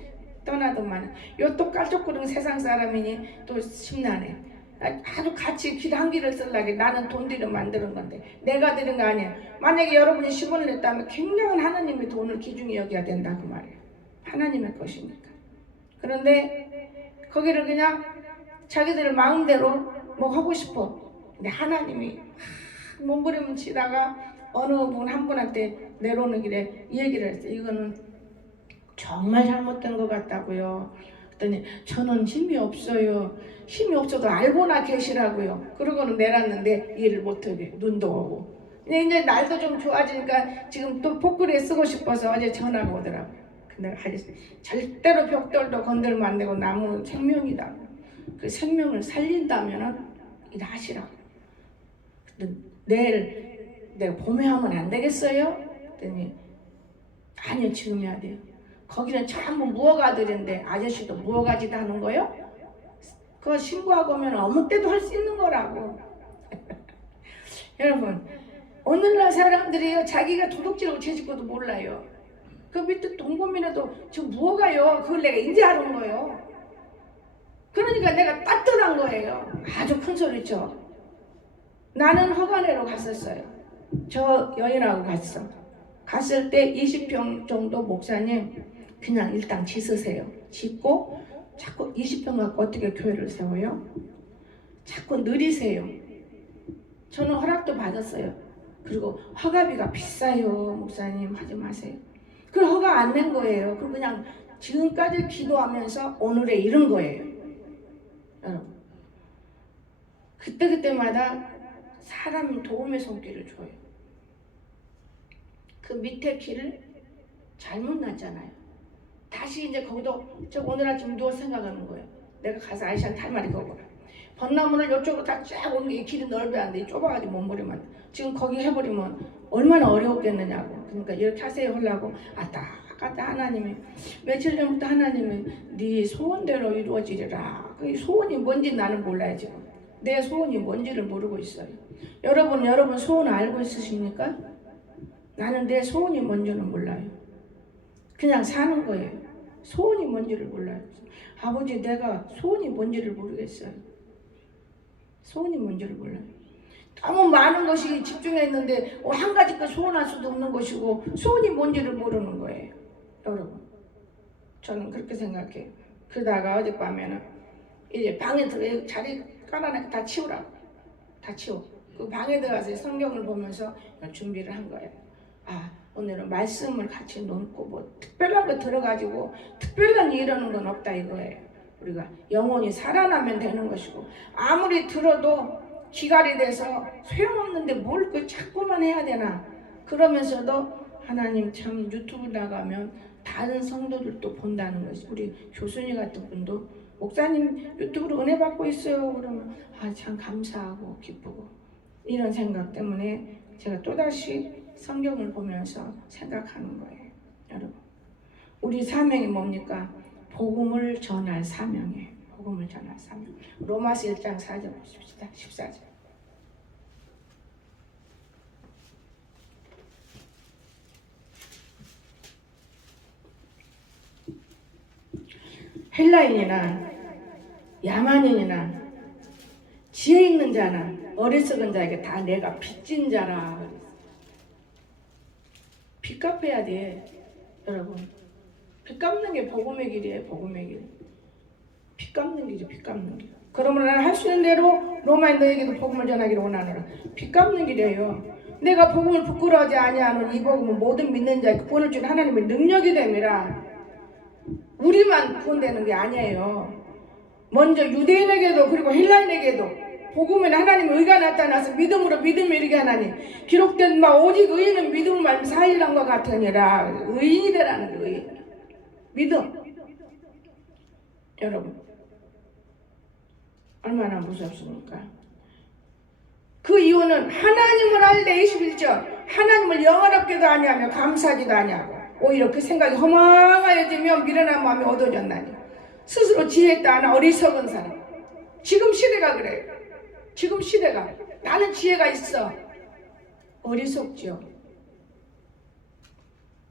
떠나더만 요 또 깔짝거리는 세상 사람이니 또 심란해. 아주 같이 길 한 길을 쓰려고 나는 돈 들여 만드는 건데 내가 드는 거 아니야. 만약에 여러분이 10원을 냈다면 굉장한 하나님의 돈을 기중히 여겨야 된다 그 말이에요. 하나님의 것이니까. 그런데 거기를 그냥 자기들 마음대로 뭐 하고 싶어. 근데 하나님이 몸부림치다가 어느 분 한 분한테 내려오는 길에 이 얘기를 했어요. 이거는 정말 잘못된 것 같다고요. 그랬더니 저는 힘이 없어요. 힘이 없어도 알고나 계시라고요. 그러고는 내놨는데 일을 못하게 눈도 오고. 근데 이제 날도 좀 좋아지니까 지금 또 포크레 쓰고 싶어서 어제 전화가 오더라고요. 근데 절대로 벽돌도 건들면 안 되고 나무는 생명이다. 그 생명을 살린다면 일하시라고. 내일 내가 봄에 하면 안 되겠어요? 그랬더니 아니요 지금 해야 돼요. 거기는 전부 무허가들인데 아저씨도 무허가지도 하는 거요? 그거 신고하고 오면 아무 때도 할 수 있는 거라고. 여러분 오늘날 사람들이요 자기가 도둑질하고 죄짓고도 몰라요. 그 밑에 동고민에도 저 무허가요? 그걸 내가 인지하는 거예요. 그러니까 내가 따뜻한 거예요. 아주 큰 소리죠. 나는 허가내로 갔었어요. 저 여인하고 갔어. 갔을 때 20평 정도 목사님 그냥 일단 짓으세요. 짓고 자꾸 20평 갖고 어떻게 교회를 세워요? 자꾸 느리세요. 저는 허락도 받았어요. 그리고 허가비가 비싸요. 목사님 하지 마세요. 그 허가 안 낸 거예요. 그리고 그냥 지금까지 기도하면서 오늘에 이른 거예요. 여러분 그때마다 사람 도움의 손길을 줘요. 그 밑에 길을 잘못 놨잖아요. 다시 이제 거기도 저 오늘 아침 누워 생각하는 거예요. 내가 가서 아이씨한테 할 말이 그거라. 벚나무를 이쪽으로 다 쫙 오는 게 길이 넓어야 안 돼. 좁아가지고 몸부림만. 지금 거기 해버리면 얼마나 어려웠겠느냐고. 그러니까 이렇게 하세요 하려고 아따 하나님이 며칠 전부터 하나님이 네 소원대로 이루어지리라. 그 소원이 뭔지 나는 몰라요 지금. 내 소원이 뭔지를 모르고 있어요. 여러분 소원 알고 있으십니까? 나는 내 소원이 뭔지는 몰라요. 그냥 사는 거예요. 소원이 뭔지를 몰라요. 아버지 내가 소원이 뭔지를 모르겠어요. 소원이 뭔지를 몰라요. 너무 많은 것이 집중해 있는데 한 가지 거 소원할 수도 없는 것이고 소원이 뭔지를 모르는 거예요. 여러분 저는 그렇게 생각해요. 그러다가 어젯밤에는 이제 방에 들어 자리 깔아놓고 다 치우라고. 다 치워. 그 방에 들어가서 성경을 보면서 준비를 한 거예요. 아 오늘은 말씀을 같이 놓고 뭐 특별한 거 들어가지고 특별한 일하는 건 없다 이거예요. 우리가 영혼이 살아나면 되는 것이고 아무리 들어도 기갈이 돼서 소용없는데 뭘 그 자꾸만 해야 되나. 그러면서도 하나님 참 유튜브 나가면 다른 성도들도 본다는 것이. 우리 교수님 같은 분도 목사님 유튜브로 은혜 받고 있어요. 그러면 아 참 감사하고 기쁘고 이런 생각 때문에 제가 또다시 성경을 보면서 생각하는 거예요. 여러분 우리 사명이 뭡니까? 복음을 전할 사명이에요. 복음을 전할 사명. 로마서 1장 4절 보십시다. 14절. 헬라인이나 야만인이나 지혜 있는 자나 어리석은 자에게 다 내가 빚진 자라. 빚 갚아야 돼. 여러분 빚 갚는 게 복음의 길이에요. 복음의 길. 빚 갚는 길이죠. 빚 갚는 길. 그러면 나는 할 수 있는 대로 로마인 너에게도 복음을 전하기를 원하노라. 빚 갚는 길이에요. 내가 복음을 부끄러워하지 아니하는 이 복음은 모든 믿는 자에게 구원을 주는 하나님의 능력이 됨이라. 우리만 구원되는 게 아니에요. 먼저 유대인에게도 그리고 헬라인에게도 복음은 하나님의 의가 나타나서 믿음으로 믿음을 이르게 하나니 기록된 바 오직 의인은 믿음을 말며 사일남과 같으니라. 의인이 되라는 거예요. 의인. 믿음. 여러분 얼마나 무섭습니까? 그 이유는 하나님을 알되 21절 하나님을 영원롭게도 아니하며 감사하지도 아니하고 오히려 그 생각이 허망하여지며 미련한 마음이 얻어졌나니 스스로 지혜있다 하나 어리석은 사람. 지금 시대가 그래요. 지금 시대가 나는 지혜가 있어. 어리석죠.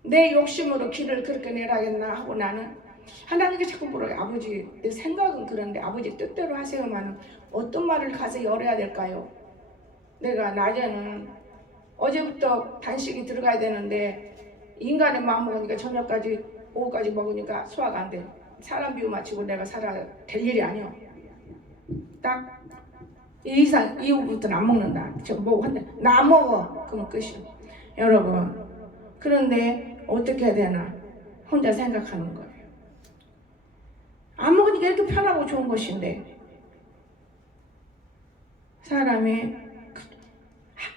내 욕심으로 길을 그렇게 내라겠나 하고 나는 하나님께 자꾸 물어요. 아버지 내 생각은 그런데 아버지 뜻대로 하세요만은 어떤 말을 가서 열어야 될까요? 내가 낮에는 어제부터 단식이 들어가야 되는데 인간의 마음 먹으니까 저녁까지 오후까지 먹으니까 소화가 안 돼. 사람 비유 맞추고 내가 살아야 될 일이 아니야. 딱 이후부터는 안 먹는다. 저 뭐 한다. 나 안 먹어. 그러면 끝이야. 여러분 그런데 어떻게 해야 되나? 혼자 생각하는 거예요. 안 먹으니까 이렇게 편하고 좋은 것인데 사람이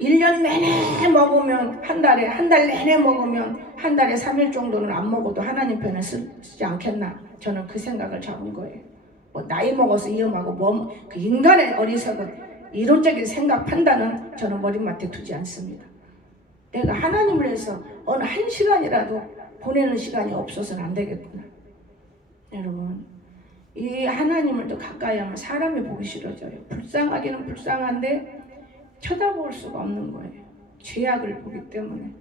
1년 내내 먹으면 한 달 내내 먹으면 한 달에 3일 정도는 안 먹어도 하나님 편에 쓰지 않겠나? 저는 그 생각을 잡은 거예요. 뭐 나이 먹어서 위험하고 그 인간의 어리석은 이론적인 생각 판단은 저는 머리맡에 두지 않습니다. 내가 하나님을 위해서 어느 한 시간이라도 보내는 시간이 없어서는 안 되겠구나. 여러분 이 하나님을 더 가까이 하면 사람이 보기 싫어져요. 불쌍하기는 불쌍한데 쳐다볼 수가 없는 거예요. 죄악을 보기 때문에.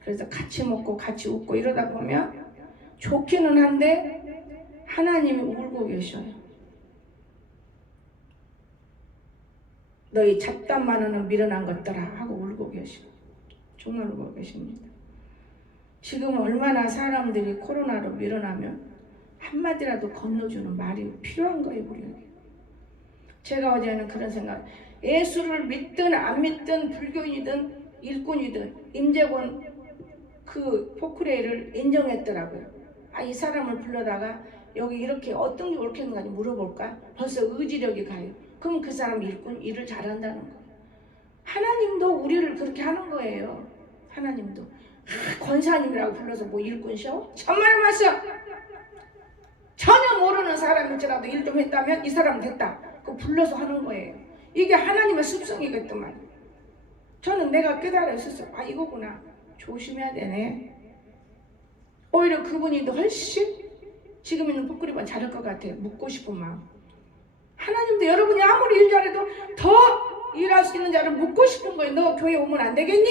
그래서 같이 먹고 같이 웃고 이러다 보면 좋기는 한데 하나님이 울고 계셔요. 너희 잡담만은 미련한 것들아 하고 울고 계셔. 정말 울고 계십니다. 지금 얼마나 사람들이 코로나로 밀어나면 한마디라도 건너주는 말이 필요한 거예요, 우리에게. 제가 어제는 그런 생각, 예수를 믿든 안 믿든 불교인이든 일꾼이든 임재권 그 포크레이를 인정했더라고요. 아, 이 사람을 불러다가 여기 이렇게 어떤 게 옳겠는가 물어볼까? 벌써 의지력이 가요. 그럼 그 사람 일꾼 일을 잘한다는 거예요. 하나님도 우리를 그렇게 하는 거예요. 하나님도 권사님이라고 불러서 뭐 일꾼이셔? 천만의 말씀! 전혀 모르는 사람일지라도 일 좀 했다면 이 사람 됐다. 그거 불러서 하는 거예요. 이게 하나님의 습성이겠더만. 저는 내가 깨달았었어. 아, 이거구나. 조심해야 되네. 오히려 그분이 더 훨씬 지금 있는 포크리만 잘할 것 같아요. 묻고 싶은 마음. 하나님도 여러분이 아무리 일 잘해도 더 일할 수 있는 자를 묻고 싶은 거예요. 너 교회 오면 안 되겠니?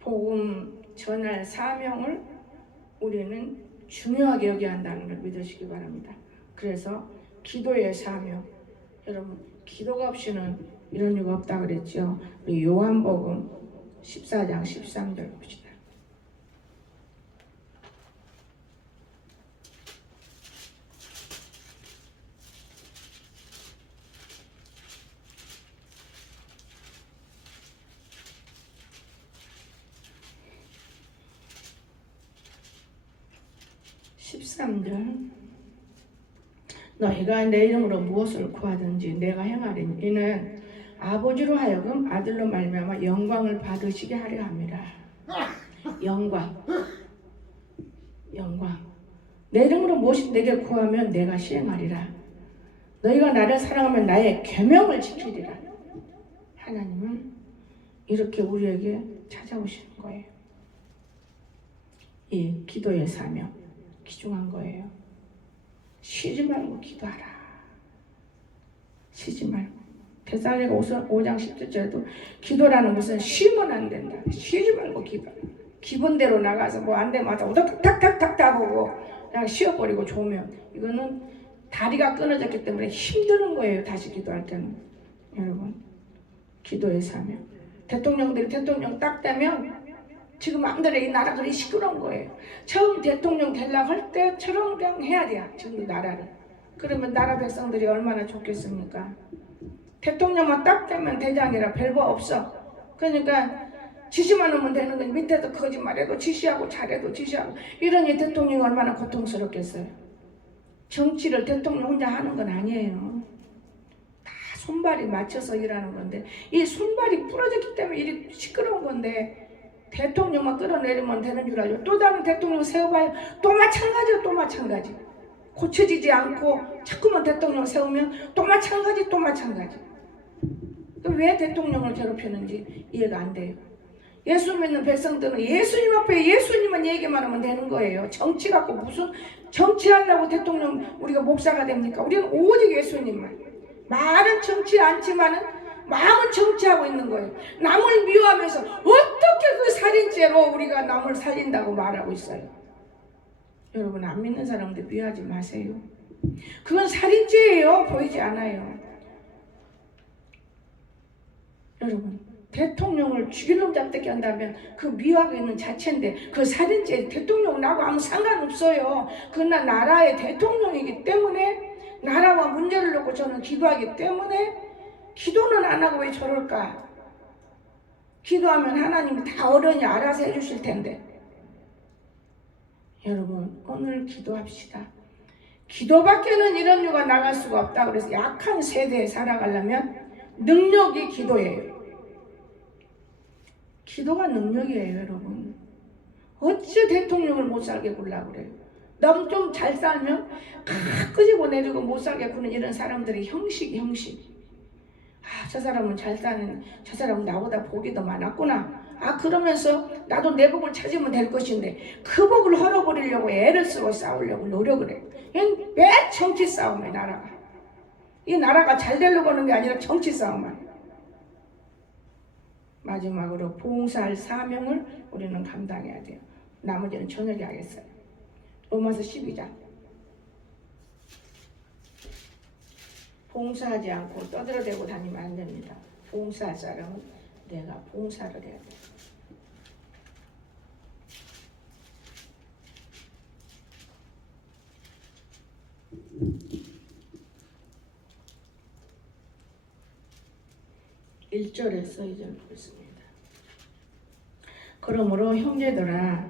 복음 전할 사명을 우리는 중요하게 여겨야 한다는 걸 믿으시기 바랍니다. 그래서 기도의 사명. 여러분 기도가 없이는 이런 이유가 없다 그랬죠. 우리 요한복음 14장 13절 봅시다. 너희가 내 이름으로 무엇을 구하든지 내가 행하리니 이는 아버지로 하여금 아들로 말미암아 영광을 받으시게 하려 함이라. 영광. 내 이름으로 무엇을 내게 구하면 내가 시행하리라. 너희가 나를 사랑하면 나의 계명을 지키리라. 하나님은 이렇게 우리에게 찾아오시는 거예요. 이 기도의 사명 귀중한 거예요. 쉬지 말고 기도하라. 쉬지 말고. 데살로니가 5장 10절에도 기도라는 것은 쉬면 안 된다. 쉬지 말고 기도하라. 기분대로 나가서 뭐 안 되면 탁탁탁탁 하고 그냥 쉬어버리고 좋으면 이거는 다리가 끊어졌기 때문에 힘드는 거예요. 다시 기도할 때는. 여러분 기도의 사명. 대통령들이 대통령 딱 되면 지금 마음대로 이 나라 그리 시끄러운 거예요. 처음 대통령 되려고 할 때처럼 그냥 해야 돼요. 지금 나라를. 그러면 나라 백성들이 얼마나 좋겠습니까? 대통령만 딱 되면 대장이라 별거 없어. 그러니까 지시만 하면 되는 거지. 밑에서 거짓말해도 지시하고 잘해도 지시하고 이러니 대통령이 얼마나 고통스럽겠어요. 정치를 대통령 혼자 하는 건 아니에요. 다 손발이 맞춰서 일하는 건데 이 손발이 부러졌기 때문에 일이 시끄러운 건데 대통령만 끌어내리면 되는 줄 알죠. 또 다른 대통령 세워봐요. 또 마찬가지요. 또 마찬가지. 고쳐지지 않고 자꾸만 대통령 세우면 또 마찬가지, 또 마찬가지. 왜 대통령을 괴롭히는지 이해가 안 돼요. 예수 믿는 백성들은 예수님 앞에 예수님만 얘기만 하면 되는 거예요. 정치 갖고 무슨 정치하려고 대통령 우리가 목사가 됩니까? 우리는 오직 예수님만. 말은 정치 않지만은 마음은 정치하고 있는 거예요. 남을 미워하면서 어떻게 그 살인죄로 우리가 남을 살린다고 말하고 있어요. 여러분, 안 믿는 사람들 미워하지 마세요. 그건 살인죄예요. 보이지 않아요. 여러분, 대통령을 죽일 놈 잡대기 한다면 그 미워하고 있는 자체인데 그 살인죄 대통령 나하고 아무 상관없어요. 그러나 나라의 대통령이기 때문에 나라와 문제를 놓고 저는 기도하기 때문에 기도는 안 하고 왜 저럴까? 기도하면 하나님이 다 어련히 알아서 해주실 텐데. 여러분, 오늘 기도합시다. 기도밖에는 이런 유가 나갈 수가 없다. 그래서 약한 세대에 살아가려면 능력이 기도예요. 기도가 능력이에요, 여러분. 어찌 대통령을 못 살게 굴라고 그래요? 너무 좀 잘 살면 끄집어 내리고 못 살게 구는 이런 사람들의 형식. 저 사람은 잘 사는, 저 사람은 나보다 복이 더 많았구나. 그러면서 나도 내 복을 찾으면 될 것인데 그 복을 헐어버리려고 애를 쓰고 싸우려고 노력을 해요. 이건 매 정치 싸움이에요, 나라가. 이 나라가 잘 되려고 하는 게 아니라 정치 싸움만. 마지막으로 봉사할 사명을 우리는 감당해야 돼요. 나머지는 저녁에 하겠어요. 로마서 12장. 봉사하지 않고 떠들어대고 다니면 안 됩니다. 봉사할 사람은 내가 봉사를 해야 돼요. (1절에서) 2절 보겠습니다. 그러므로 형제들아,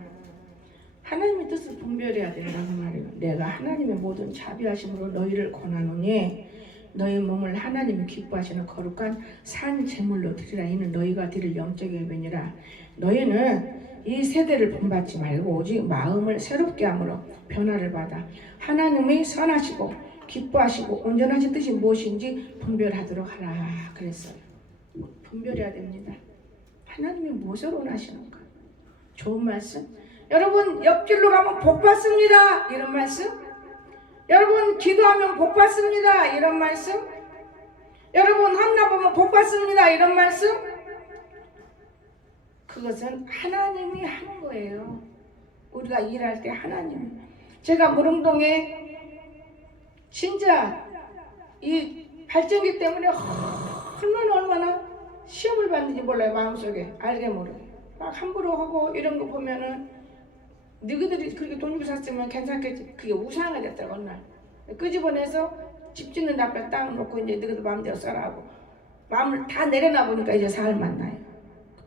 하나님의 뜻을 분별해야 된다고 말해요. 내가 하나님의 모든 자비하심으로 너희를 권하노니 너희 몸을 하나님이 기뻐하시는 거룩한 산 제물로 드리라. 이는 너희가 드릴 영적 예배니라. 너희는 이 세대를 본받지 말고 오직 마음을 새롭게 함으로 변화를 받아 하나님이 선하시고 기뻐하시고 온전하신 뜻이 무엇인지 분별하도록 하라 그랬어요. 분별해야 됩니다. 하나님이 무엇을 원하시는가? 좋은 말씀. 여러분, 옆길로 가면 복 받습니다. 이런 말씀. 여러분, 기도하면 복 받습니다. 이런 말씀. 여러분, 헌납하면 복 받습니다. 이런 말씀. 그것은 하나님이 하는 거예요. 우리가 일할 때 하나님. 제가 무릉동에 진짜 이 발전기 때문에 얼마나 시험을 받는지 몰라요. 마음속에 알게 모르게 막 함부로 하고 이런 거 보면은 너희들이 그렇게 돈 주고 샀으면 괜찮겠지. 그게 우상이 됐다고 어느 날 끄집어내서 집 짓는 앞에 땅 놓고 이제 너희들 마음대로 써라 하고 마음을 다 내려놔 보니까 이제 사흘 만나요.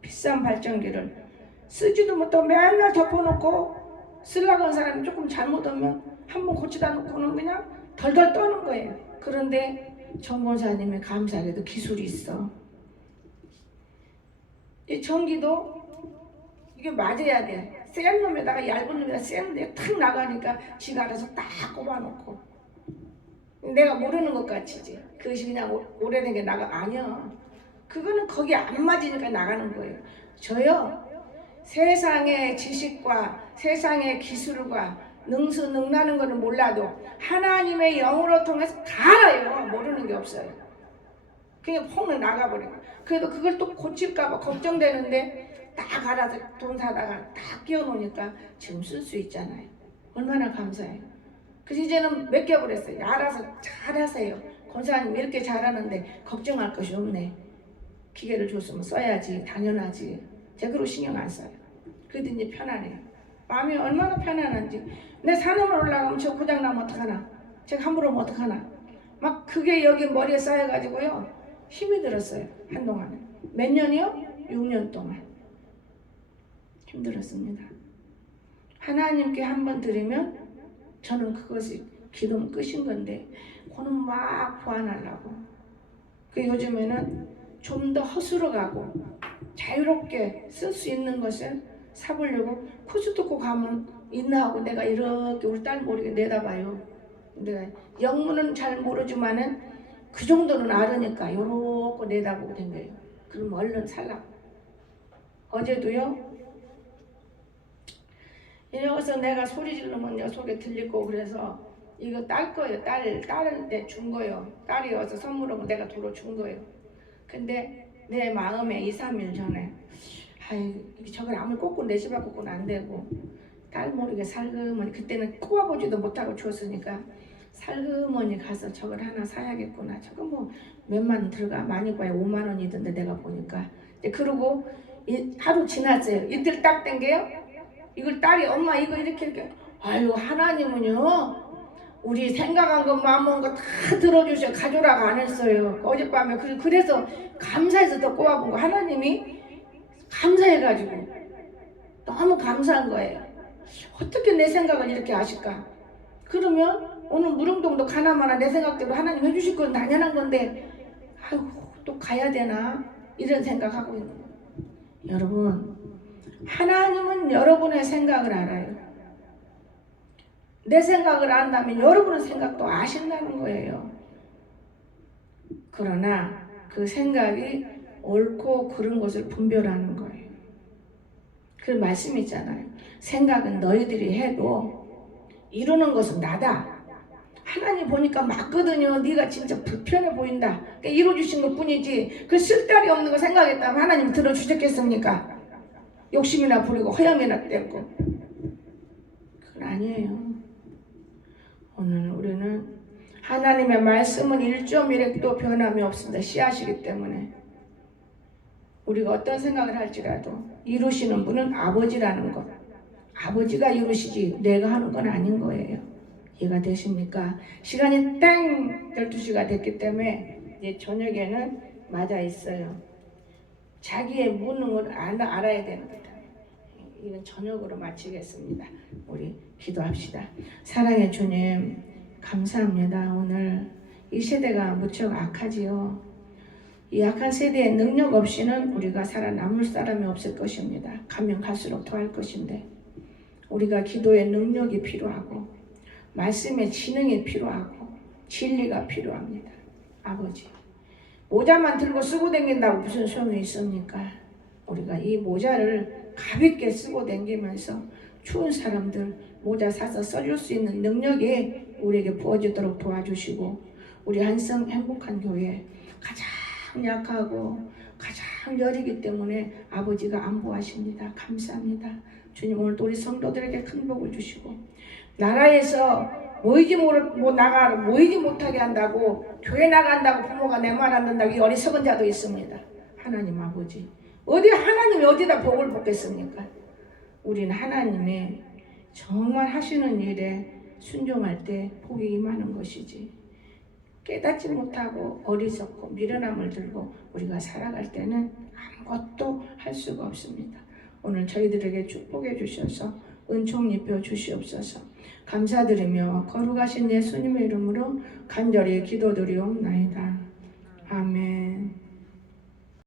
비싼 발전기를 쓰지도 못하고 맨날 덮어놓고 쓰려고 하는 사람이 조금 잘못하면 한번 고치다 놓고는 그냥 덜덜 떠는 거예요. 그런데 전권사님이 감사하게도 기술이 있어. 이 전기도 이게 맞아야 돼. 센 놈에다가 얇은 놈에다가 센 놈에 탁 나가니까 지가 알아서 딱 꼽아놓고. 내가 모르는 것 같이지. 그것이 그냥 오래된 게 아니야. 그거는 거기 안 맞으니까 나가는 거예요. 저요, 세상의 지식과 세상의 기술과 능수능란한 거는 몰라도 하나님의 영으로 통해서 다 알아요. 모르는 게 없어요. 그냥 펑 나가버리고. 그래도 그걸 또 고칠까봐 걱정되는데 딱 알아서 돈 사다가 딱 끼워놓으니까 지금 쓸 수 있잖아요. 얼마나 감사해요. 그래서 이제는 맡겨버렸어요. 알아서 잘하세요. 권사님 이렇게 잘하는데 걱정할 것이 없네. 기계를 줬으면 써야지. 당연하지. 제가 그러고 신경 안 써요. 그래도 이제 편안해요. 마음이 얼마나 편안한지. 내 산에만 올라가면 저 고장나면 어떡하나. 제가 함부로 하면 어떡하나. 막 그게 여기 머리에 쌓여가지고요. 힘이 들었어요. 한동안에. 몇 년이요? 6년 동안. 힘들었습니다. 하나님께 한번 드리면 저는 그것이 기도는 끝인 건데 그는 막 보완하려고. 그 요즘에는 좀 더 허술어가고 자유롭게 쓸 수 있는 것을 사보려고 코스 듣고 가면 있나 하고 내가 이렇게 우리 딸 모르게 내다봐요. 내가 영문은 잘 모르지만은 그 정도는 알으니까 요렇게 내다보고 댕겨요. 그럼 얼른 살라고. 어제도요. 여기서 내가 소리 지르면 요 속에 들릴 거고 그래서 이거 딸 거예요. 딸한테 준 거예요. 딸이 와서 선물하고 내가 도로 준 거예요. 근데 내 마음에 2, 3일 전에 아이 저걸 아무리 꽂고 내 집 앞 꽂고는 안 되고 딸 모르게 살그머니 그때는 꼽아보지도 못하고 줬으니까 살그머니 가서 저걸 하나 사야겠구나. 저거 뭐 몇만 원 들어가 많이 봐야 5만 원이던데 내가 보니까 이제 그러고 하루 지났어요. 이틀 딱 땡겨요. 이걸 딸이 엄마 이거 이렇게 아유 하나님은요 우리 생각한 거 마음 먹은 거 다 들어주셔 가져라고 안 했어요. 어젯밤에 그래서 감사해서 더 꼬아본 거 하나님이 감사해가지고 너무 감사한 거예요. 어떻게 내 생각을 이렇게 아실까? 그러면 오늘 무릉동도 가나마나 내 생각대로 하나님 해주실 건 당연한 건데 아이고 또 가야 되나 이런 생각하고 있는 거예요. 여러분 하나님은 여러분의 생각을 알아요. 내 생각을 안다면 여러분의 생각도 아신다는 거예요. 그러나 그 생각이 옳고 그른 것을 분별하는 거예요. 그 말씀이 있잖아요. 생각은 너희들이 해도 이루는 것은 나다. 하나님 보니까 맞거든요. 네가 진짜 불편해 보인다. 그러니까 이루어주신 것 뿐이지 그 쓸데기 없는 거 생각했다면 하나님 들어주셨겠습니까? 욕심이나 부리고 허영이나 떼고 그건 아니에요. 오늘 우리는 하나님의 말씀은 1.1획도 변함이 없습니다. 씨앗이기 때문에 우리가 어떤 생각을 할지라도 이루시는 분은 아버지라는 것. 아버지가 이루시지 내가 하는 건 아닌 거예요. 이해가 되십니까? 시간이 땡 12시가 됐기 때문에 이제 저녁에는 맞아 있어요. 자기의 무능을 알아야 되는 거다. 이건 저녁으로 마치겠습니다. 우리 기도합시다. 사랑의 주님 감사합니다. 오늘 이 세대가 무척 악하지요. 이 악한 세대의 능력 없이는 우리가 살아남을 사람이 없을 것입니다. 가면 갈수록 더할 것인데 우리가 기도의 능력이 필요하고 말씀의 지능이 필요하고 진리가 필요합니다. 아버지 모자만 들고 쓰고 다닌다고 무슨 소용이 있습니까? 우리가 이 모자를 가볍게 쓰고 다니면서 추운 사람들 모자 사서 써줄 수 있는 능력이 우리에게 부어지도록 도와주시고 우리 한성 행복한 교회 가장 약하고 가장 여리기 때문에 아버지가 안보하십니다. 감사합니다. 주님 오늘도 우리 성도들에게 큰 복을 주시고 나라에서 모이지 못하게 한다고 교회 나간다고 부모가 내 말 안 듣는다고 이 어리석은 자도 있습니다. 하나님 아버지 하나님이 어디다 복을 붓겠습니까? 우리는 하나님의 정말 하시는 일에 순종할 때 복이 임하는 것이지 깨닫지 못하고 어리석고 미련함을 들고 우리가 살아갈 때는 아무것도 할 수가 없습니다. 오늘 저희들에게 축복해 주셔서 은총 입혀 주시옵소서. 감사드리며 거룩하신 예수님의 이름으로 간절히 기도드리옵나이다. 아멘.